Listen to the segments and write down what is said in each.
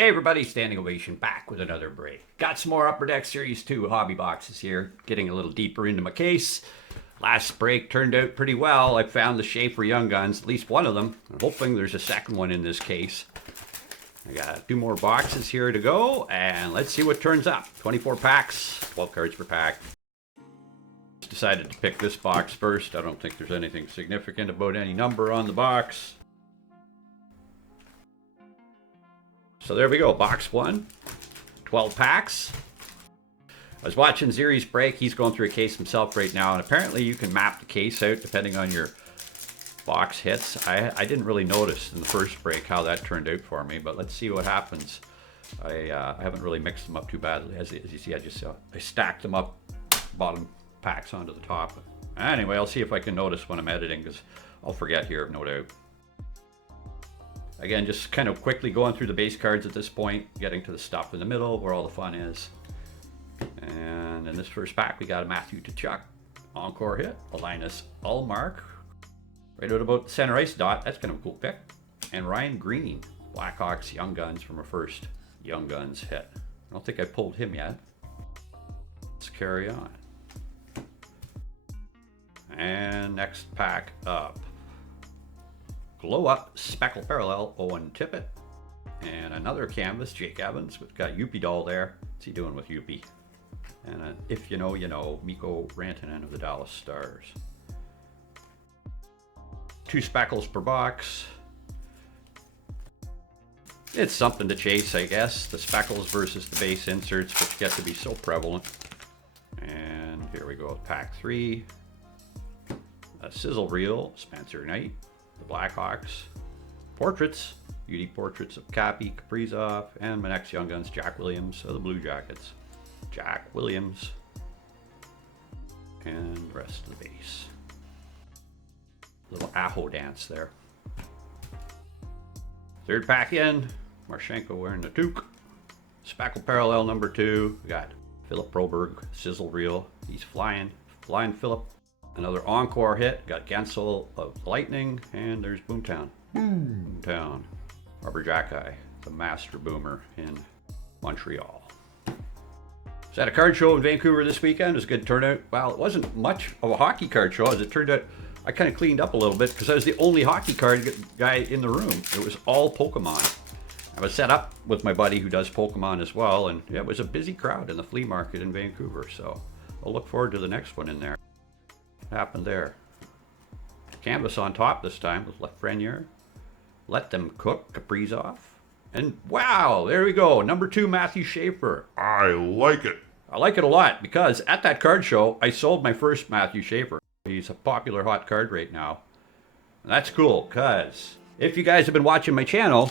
Hey everybody, standing ovation back with another break. Got some more Upper Deck Series 2 hobby boxes here, getting a little deeper into my case. Last break turned out pretty well. I found the Schaefer Young Guns, at least one of them. I'm hoping there's a second one in this case. I got 2 more boxes here to go, and let's see what turns up. 24 packs, 12 cards per pack. Decided to pick this box first. I don't think there's anything significant about any number on the box. So there we go, box 1, 12 packs. I was watching Ziri's break. He's going through a case himself right now, and apparently you can map the case out depending on your box hits. I didn't really notice in the first break how that turned out for me, but let's see what happens. I haven't really mixed them up too badly. As you see, I stacked them up, bottom packs onto the top. Anyway, I'll see if I can notice when I'm editing, because I'll forget here, no doubt. Again, just kind of quickly going through the base cards at this point, getting to the stuff in the middle where all the fun is. And in this first pack, we got a Matthew Tkachuk encore hit, a Linus Ullmark, right out about the center ice dot. That's kind of a cool pick. And Ryan Green, Blackhawks Young Guns from a first Young Guns hit. I don't think I pulled him yet. Let's carry on. And next pack up. Glow Up Speckle Parallel, Owen Tippett. And another canvas, Jake Evans. We've got Youppi Doll there. What's he doing with Youppi? And if you know, you know, Mikko Rantanen of the Dallas Stars. 2 speckles per box. It's something to chase, I guess. The speckles versus the base inserts, which get to be so prevalent. And here we go, pack 3. A sizzle reel, Spencer Knight. The Blackhawks. Portraits, beauty portraits of Cappy, Kaprizov, and my next Young Guns, Jack Williams of the Blue Jackets. Jack Williams. And the rest of the base. Little Aho dance there. Third pack in, Marchenko wearing the toque. Speckle Parallel number 2. We got Philip Broberg, sizzle reel. He's flying Philip. Another encore hit, got Gensel of Lightning, and there's Boomtown. Boomtown. Robert Jacki, the master boomer in Montreal. Was at a card show in Vancouver this weekend. It was a good turnout. Well, it wasn't much of a hockey card show. As it turned out, I kind of cleaned up a little bit because I was the only hockey card guy in the room. It was all Pokemon. I was set up with my buddy who does Pokemon as well, and yeah, it was a busy crowd in the flea market in Vancouver, so I'll look forward to the next one in there. Happened there. Canvas on top this time with Lafreniere. Let Them Cook, Kaprizov. And wow, there we go. Number 2, Matthew Schaefer. I like it. I like it a lot because at that card show, I sold my first Matthew Schaefer. He's a popular hot card right now. And that's cool because if you guys have been watching my channel,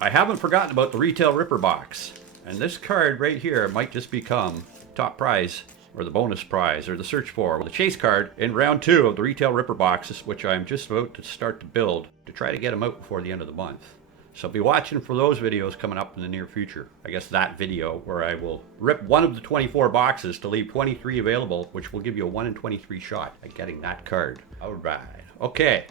I haven't forgotten about the Retail Ripper box. And this card right here might just become top prize, or the bonus prize, or the search for the chase card in round 2 of the Retail Ripper boxes, which I'm just about to start to build to try to get them out before the end of the month. So be watching for those videos coming up in the near future. I guess that video where I will rip one of the 24 boxes to leave 23 available, which will give you a 1 in 23 shot at getting that card. All right. Okay.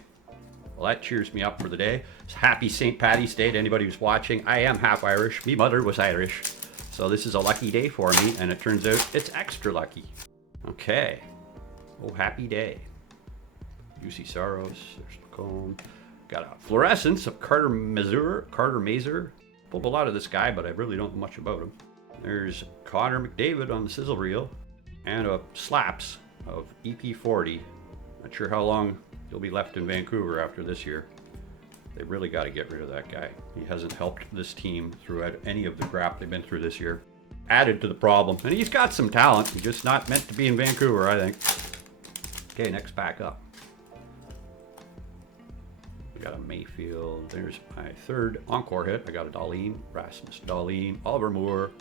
Well, that cheers me up for the day. It's happy St. Paddy's Day to anybody who's watching. I am half Irish. Me mother was Irish. So this is a lucky day for me, and it turns out it's extra lucky. Okay. Oh, happy day. Juicy Sorrows. There's Lacombe. Got a fluorescence of Carter Mazur. Pulled a lot of this guy, but I really don't know much about him. There's Connor McDavid on the sizzle reel. And a slaps of EP40. Not sure how long he'll be left in Vancouver after this year. They really got to get rid of that guy. He hasn't helped this team throughout any of the crap they've been through this year. Added to the problem. And he's got some talent. He's just not meant to be in Vancouver, I think. Okay, next pack up. We got a Mayfield. There's my 3rd encore hit. I got a Dahlin, Rasmus Dahlin, Oliver Moore,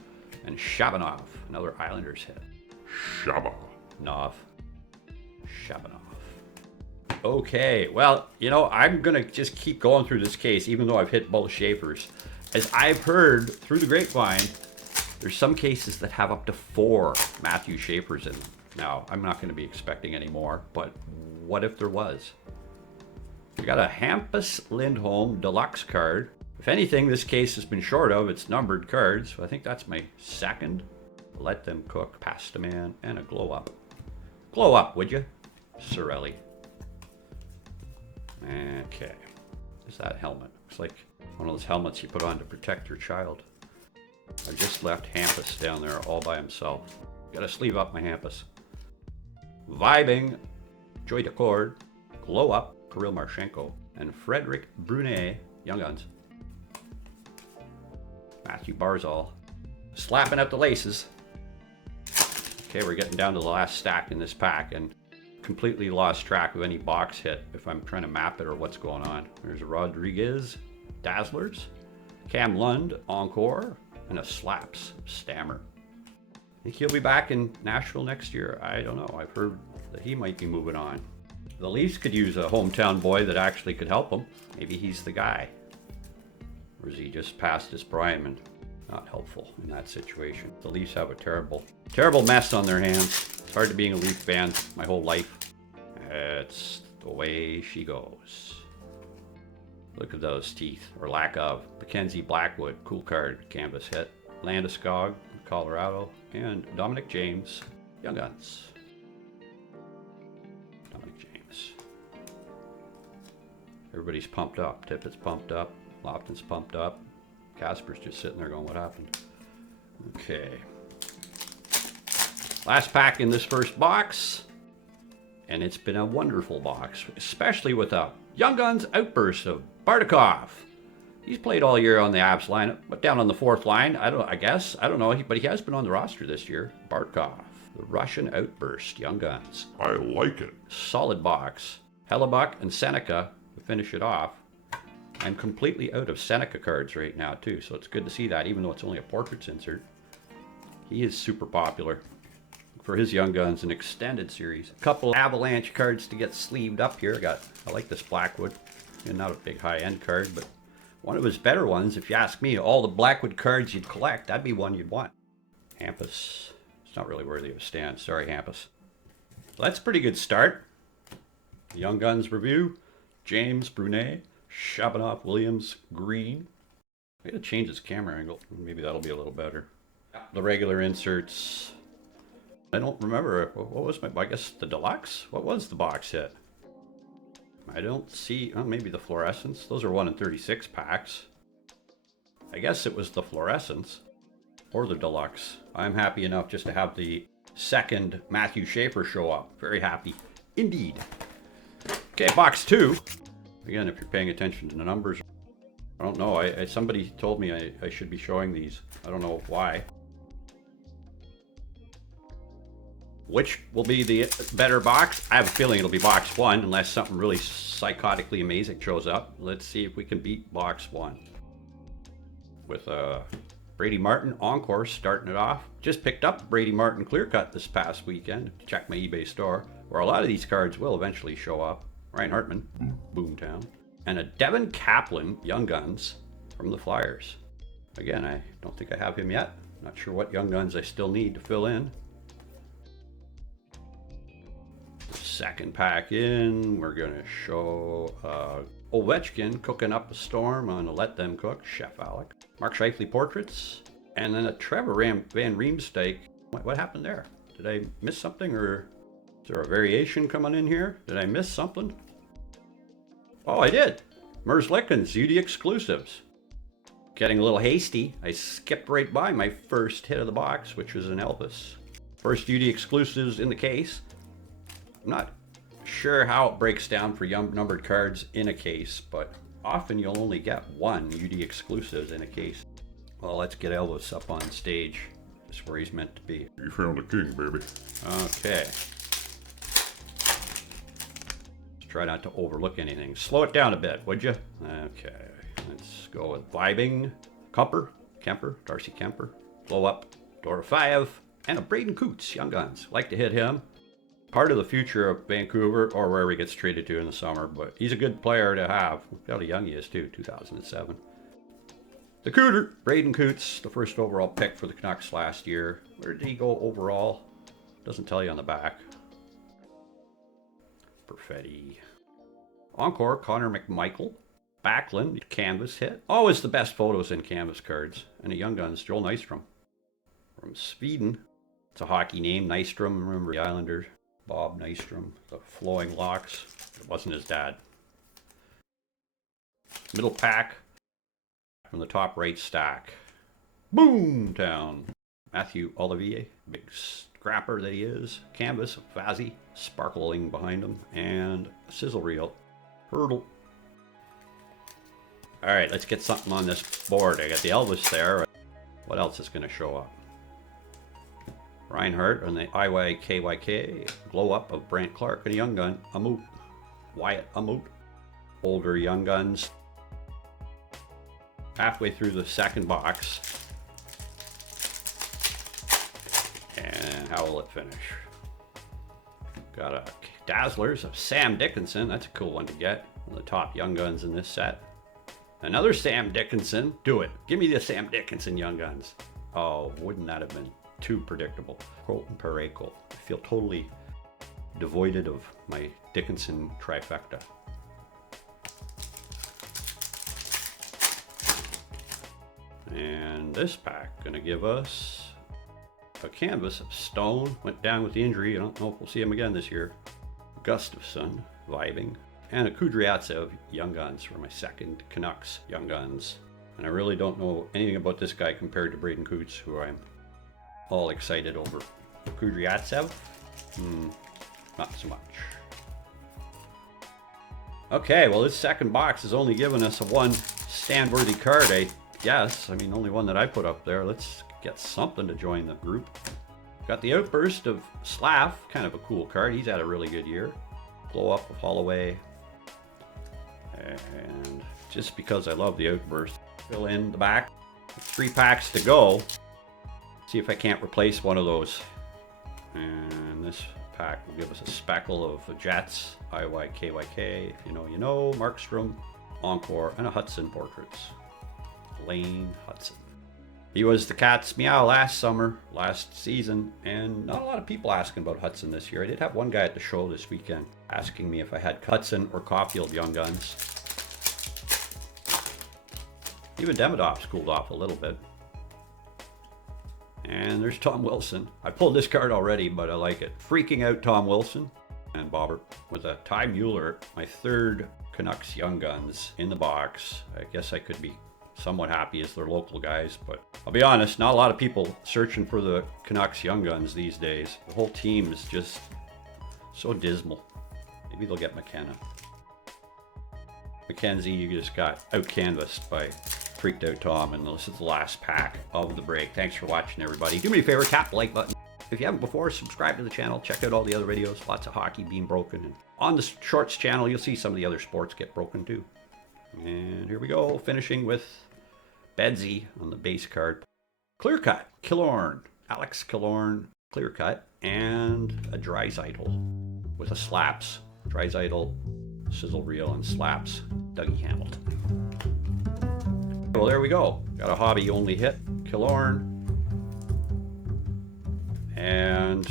and Shabanov. Another Islanders hit. Shabanov. Okay, well, you know, I'm going to just keep going through this case, even though I've hit both Schaefers. As I've heard through the grapevine, there's some cases that have up to 4 Matthew Schaefers in them. Now, I'm not going to be expecting any more, but what if there was? We got a Hampus Lindholm deluxe card, If anything, this case has been short of its numbered cards. I think that's my second. Let Them Cook, Pasta Man, and a Glow Up. Glow up, would you? Sorelli. Okay. What's that helmet? Looks like one of those helmets you put on to protect your child. I just left Hampus down there all by himself. Gotta sleeve up my Hampus. Vibing, Joy Decord, Glow Up, Kirill Marchenko, and Frederick Brunet, Young Guns. Matthew Barzal, slapping at the laces. Okay, we're getting down to the last stack in this pack and completely lost track of any box hit if I'm trying to map it or what's going on. There's a Rodriguez, Dazzlers, Cam Lund, Encore, and a Slaps, Stammer. I think he'll be back in Nashville next year. I don't know. I've heard that he might be moving on. The Leafs could use a hometown boy that actually could help them. Maybe he's the guy. Or is he just past his prime and not helpful in that situation? The Leafs have a terrible mess on their hands. It's hard to being a Leaf fan my whole life. It's the way she goes. Look at those teeth, or lack of. Mackenzie Blackwood, cool card, canvas hit. Landeskog, Colorado, and Dominic James, Young Guns. Dominic James. Everybody's pumped up. Tippett's pumped up. Lofton's pumped up. Casper's just sitting there going, what happened? Okay. Last pack in this first box. And it's been a wonderful box, especially with a Young Guns outburst of Bardakov. He's played all year on the Avs lineup, but down on the fourth line, I don't know, but he has been on the roster this year. Bardakov, the Russian outburst, Young Guns. I like it. Solid box. Hellebuck and Seneca to finish it off. I'm completely out of Seneca cards right now too, so it's good to see that, even though it's only a portraits insert. He is super popular for his Young Guns, an extended series. A couple Avalanche cards to get sleeved up here. I like this Blackwood, and not a big high-end card, but one of his better ones, if you ask me. All the Blackwood cards you'd collect, that'd be one you'd want. Hampus, it's not really worthy of a stand. Sorry, Hampus. Well, that's a pretty good start. Young Guns review. James Brunet, Shabanov, Williams, Green. I gotta change this camera angle. Maybe that'll be a little better. The regular inserts. I don't remember. What was I guess the deluxe? What was the box hit? I don't see. Oh, maybe the fluorescence. Those are 1 in 36 packs. I guess it was the fluorescence or the deluxe. I'm happy enough just to have the second Matthew Schaefer show up. Very happy indeed. Okay, box 2. Again, if you're paying attention to the numbers, I don't know. Somebody told me I should be showing these. I don't know why. Which will be the better box? I have a feeling it'll be box 1, unless something really psychotically amazing shows up. Let's see if we can beat box 1. With Brady Martin Encore starting it off. Just picked up Brady Martin clear cut this past weekend. Check my eBay store, where a lot of these cards will eventually show up. Ryan Hartman, Boomtown. And a Devin Kaplan, Young Guns, from the Flyers. Again, I don't think I have him yet. Not sure what Young Guns I still need to fill in. Second pack in, we're going to show Ovechkin cooking up a storm on a Let Them Cook, Chef Alec. Mark Scheifele portraits, and then a Trevor Van Riemsdyk. What happened there? Did I miss something, or is there a variation coming in here? Did I miss something? Oh, I did. Merzlikins, UD exclusives. Getting a little hasty, I skipped right by my first hit of the box, which was an Elvis. First UD exclusives in the case. I'm not sure how it breaks down for young numbered cards in a case, but often you'll only get one UD exclusives in a case. Well, let's get Elvis up on stage. That's where he's meant to be. You found the king, baby. Okay. Let's try not to overlook anything. Slow it down a bit, would you? Okay. Let's go with Vibing, Kemper, Darcy Kemper, Blow Up, Dorofeyev, and a Braden Coots, Young Guns. Like to hit him. Part of the future of Vancouver, or wherever he gets traded to in the summer, but he's a good player to have. Look how young he is too, 2007. The Cooter, Braden Coots, the first overall pick for the Canucks last year. Where did he go overall? Doesn't tell you on the back. Perfetti. Encore, Connor McMichael. Backlund, canvas hit. Always the best photos in canvas cards. And a Young Guns, Joel Nystrom. From Sweden. It's a hockey name, Nystrom. Remember the Islanders? Bob Nystrom. The flowing locks. It wasn't his dad. Middle pack. From the top right stack. Boomtown. Matthew Olivier. Big scrapper that he is. Canvas, Vazzy. Sparkling behind him. And a sizzle reel. Hurdle. Alright, let's get something on this board. I got the Elvis there. What else is going to show up? Reinhardt on the IYKYK. Blow up of Brant Clark and a Young Gun. Amut. Wyatt Amut. Older Young Guns. Halfway through the second box. And how will it finish? Got a Dazzlers of Sam Dickinson. That's a cool one to get. One of the top Young Guns in this set. Another Sam Dickinson. Do it. Give me the Sam Dickinson Young Guns. Oh, wouldn't that have been too predictable? Colton Parayko. I feel totally devoided of my Dickinson trifecta. And this pack gonna give us a canvas of Stone. Went down with the injury. I don't know if we'll see him again this year. Gustafson, vibing. And a Kudryavtsev Young Guns for my second Canucks Young Guns. And I really don't know anything about this guy compared to Braden Coots, who I'm all excited over. Kudryavtsev? Not so much. Okay, well this second box has only given us a one stand-worthy card, I guess. I mean, only one that I put up there. Let's get something to join the group. Got the Outburst of Slav, kind of a cool card. He's had a really good year. Blow up of Holloway. And just because I love the Outburst, fill in the back. 3 packs to go. See if I can't replace one of those. And this pack will give us a speckle of Jets, IYKYK, if you know, you know, Markstrom, Encore, and a Hudson Portraits. Lane Hudson. He was the cat's meow last season, and not a lot of people asking about Hudson this year. I did have one guy at the show this weekend asking me if I had Hudson or Caulfield Young Guns. Even Demidov's cooled off a little bit. And there's Tom Wilson. I pulled this card already, but I like it. Freaking Out Tom Wilson and Bobbert with a Ty Mueller, my third Canucks Young Guns in the box. I guess I could be somewhat happy as their local guys, but I'll be honest, not a lot of people searching for the Canucks Young Guns these days. The whole team is just so dismal. Maybe they'll get McKenna. McKenzie, you just got out-canvassed by Freaked Out Tom, and this is the last pack of the break. Thanks for watching, everybody. Do me a favor, tap the like button. If you haven't before, subscribe to the channel. Check out all the other videos. Lots of hockey being broken. And on the Shorts channel, you'll see some of the other sports get broken too. And here we go, finishing with Bedsy on the base card. Clear cut, Killorn, Alex Killorn, clear cut, and a Draisaitl with a slaps. Draisaitl, sizzle reel, and slaps, Dougie Hamilton. Well, there we go. Got a hobby only hit, Killorn. And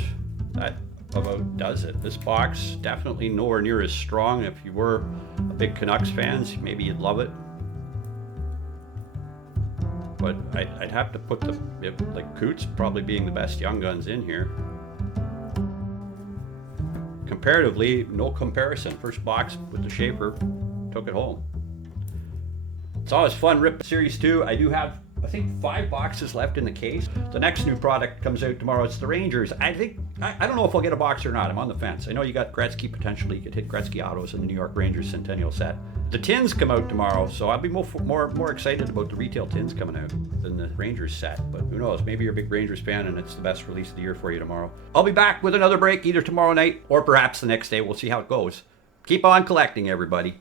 that about does it. This box definitely nowhere near as strong. If you were a big Canucks fans, maybe you'd love it. But I'd have to put like Coots probably being the best Young Guns in here. Comparatively, no comparison. First box with the Shaper, took it home. It's always fun ripping Series 2. I do have, I think, 5 boxes left in the case. The next new product comes out tomorrow. It's the Rangers. I don't know if I'll get a box or not. I'm on the fence. I know you got Gretzky potentially. You could hit Gretzky autos in the New York Rangers Centennial set. The tins come out tomorrow, so I'll be more excited about the retail tins coming out than the Rangers set. But who knows? Maybe you're a big Rangers fan and it's the best release of the year for you tomorrow. I'll be back with another break either tomorrow night or perhaps the next day. We'll see how it goes. Keep on collecting, everybody.